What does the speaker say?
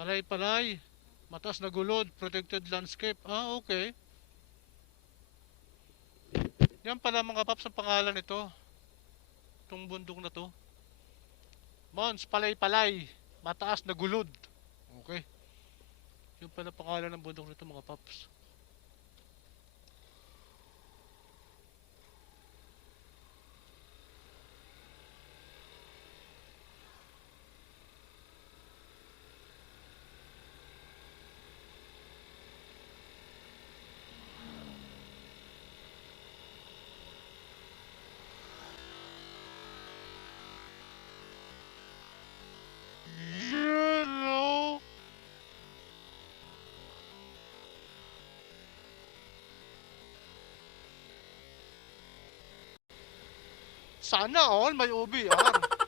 Palay-palay. Mataas na gulod. Protected landscape. Ah, okay. Yan pala mga paps ang pangalan nito. Itong bundok na to. Mons, palay-palay. Mataas na gulod. Okay. Yung pala pangalan ng bundok nito mga paps. Hello. Sana all may OBR.